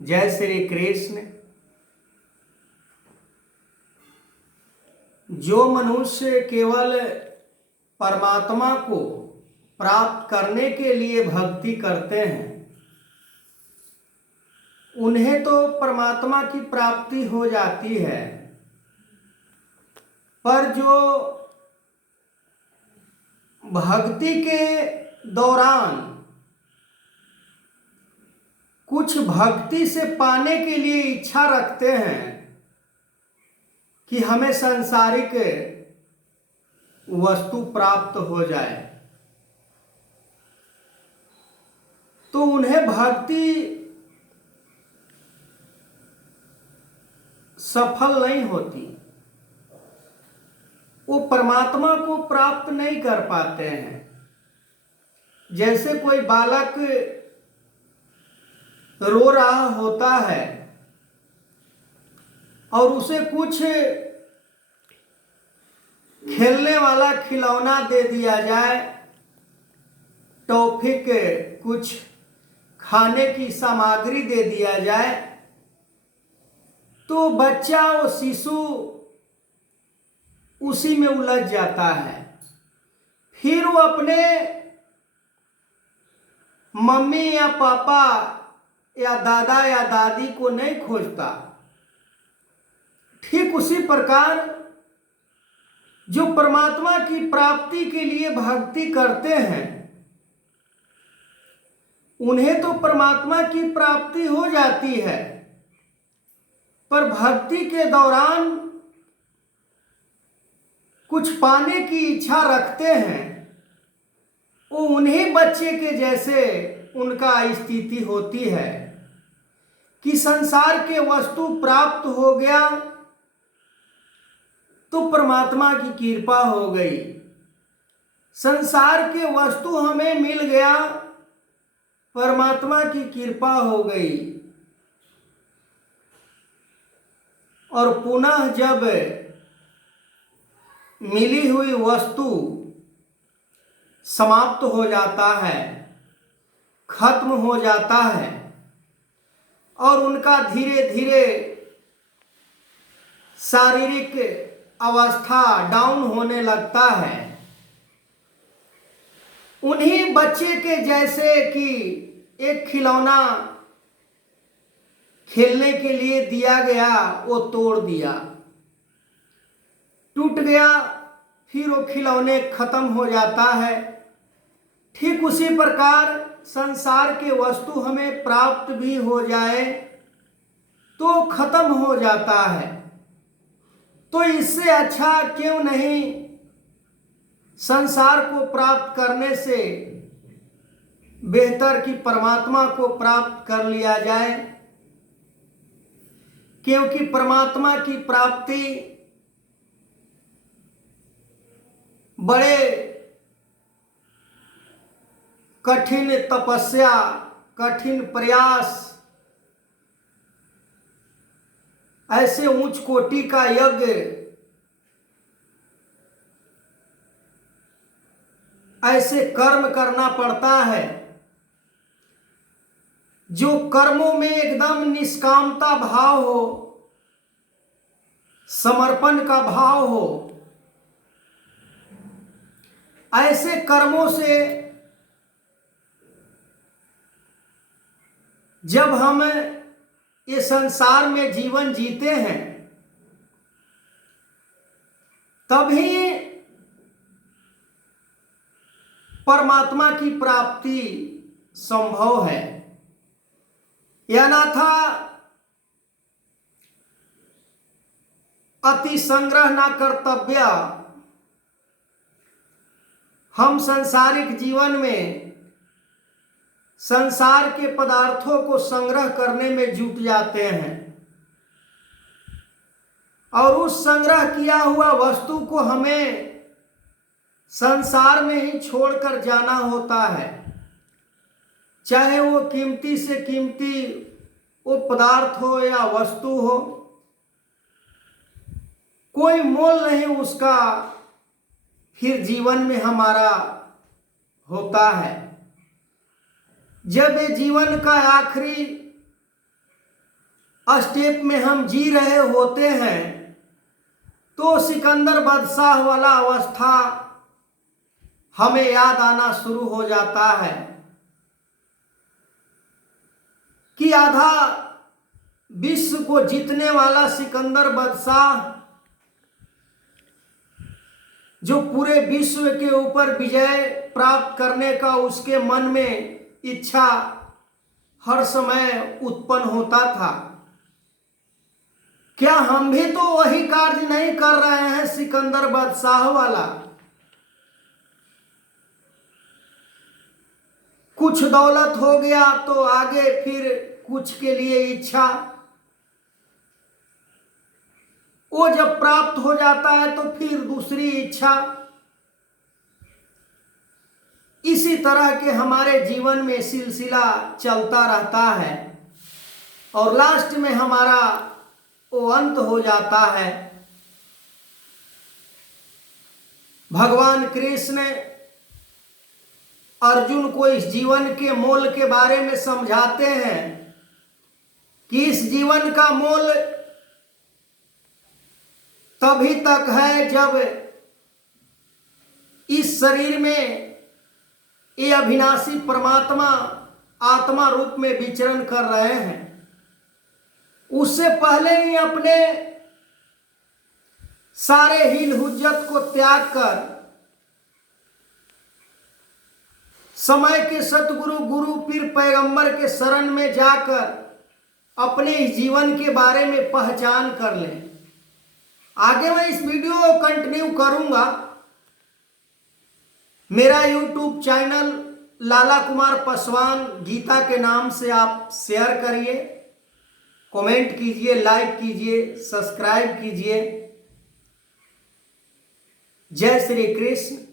जय श्री कृष्ण। जो मनुष्य केवल परमात्मा को प्राप्त करने के लिए भक्ति करते हैं उन्हें तो परमात्मा की प्राप्ति हो जाती है, पर जो भक्ति के दौरान कुछ भक्ति से पाने के लिए इच्छा रखते हैं कि हमें सांसारिक वस्तु प्राप्त हो जाए, तो उन्हें भक्ति सफल नहीं होती। वो परमात्मा को प्राप्त नहीं कर पाते हैं। जैसे कोई बालक रो रहा होता है और उसे कुछ खेलने वाला खिलौना दे दिया जाए, टॉफी के कुछ खाने की सामग्री दे दिया जाए, तो बच्चा वो शिशु उसी में उलझ जाता है। फिर वो अपने मम्मी या पापा या दादा या दादी को नहीं खोजता। ठीक उसी प्रकार जो परमात्मा की प्राप्ति के लिए भक्ति करते हैं उन्हें तो परमात्मा की प्राप्ति हो जाती है, पर भक्ति के दौरान कुछ पाने की इच्छा रखते हैं। वो उन्हीं बच्चे के जैसे उनका स्थिति होती है कि संसार के वस्तु प्राप्त हो गया तो परमात्मा की कृपा हो गई, संसार के वस्तु हमें मिल गया, परमात्मा की कृपा हो गई। और पुनः जब मिली हुई वस्तु समाप्त हो जाता है, खत्म हो जाता है और उनका धीरे धीरे शारीरिक अवस्था डाउन होने लगता है, उन्हीं बच्चे के जैसे कि एक खिलौना खेलने के लिए दिया गया, वो तोड़ दिया, टूट गया, फिर वो खिलौने खत्म हो जाता है। ठीक उसी प्रकार संसार के वस्तु हमें प्राप्त भी हो जाए तो खत्म हो जाता है। तो इससे अच्छा क्यों नहीं संसार को प्राप्त करने से बेहतर कि परमात्मा को प्राप्त कर लिया जाए, क्योंकि परमात्मा की प्राप्ति बड़े कठिन तपस्या, कठिन प्रयास, ऐसे उच्च कोटि का यज्ञ, ऐसे कर्म करना पड़ता है जो कर्मों में एकदम निष्कामता भाव हो, समर्पण का भाव हो। ऐसे कर्मों से जब हम ये संसार में जीवन जीते हैं तभी परमात्मा की प्राप्ति संभव है। अन्यथा अति संग्रह न कर्तव्य। हम सांसारिक जीवन में संसार के पदार्थों को संग्रह करने में जुट जाते हैं और उस संग्रह किया हुआ वस्तु को हमें संसार में ही छोड़कर जाना होता है, चाहे वो कीमती से कीमती वो पदार्थ हो या वस्तु हो, कोई मोल नहीं उसका फिर जीवन में हमारा होता है। जब ये जीवन का आखिरी स्टेप में हम जी रहे होते हैं तो सिकंदर बादशाह वाला अवस्था हमें याद आना शुरू हो जाता है कि आधा विश्व को जीतने वाला सिकंदर बादशाह, जो पूरे विश्व के ऊपर विजय प्राप्त करने का उसके मन में इच्छा हर समय उत्पन्न होता था, क्या हम भी तो वही कार्य नहीं कर रहे हैं सिकंदर बादशाह वाला? कुछ दौलत हो गया तो आगे फिर कुछ के लिए इच्छा, वो जब प्राप्त हो जाता है तो फिर दूसरी इच्छा। इसी तरह के हमारे जीवन में सिलसिला चलता रहता है और लास्ट में हमारा वो अंत हो जाता है। भगवान कृष्ण अर्जुन को इस जीवन के मोल के बारे में समझाते हैं कि इस जीवन का मोल तभी तक है जब इस शरीर में ये अविनाशी परमात्मा आत्मा रूप में विचरण कर रहे हैं। उससे पहले ही अपने सारे हिल हुज्जत को त्याग कर समय के सतगुरु गुरु पीर पैगंबर के शरण में जाकर अपने इस जीवन के बारे में पहचान कर लें। आगे मैं इस वीडियो को कंटिन्यू करूंगा। मेरा यूट्यूब चैनल लाला कुमार पासवान गीता के नाम से आप शेयर करिए, कमेंट कीजिए, लाइक कीजिए, सब्सक्राइब कीजिए। जय श्री कृष्ण।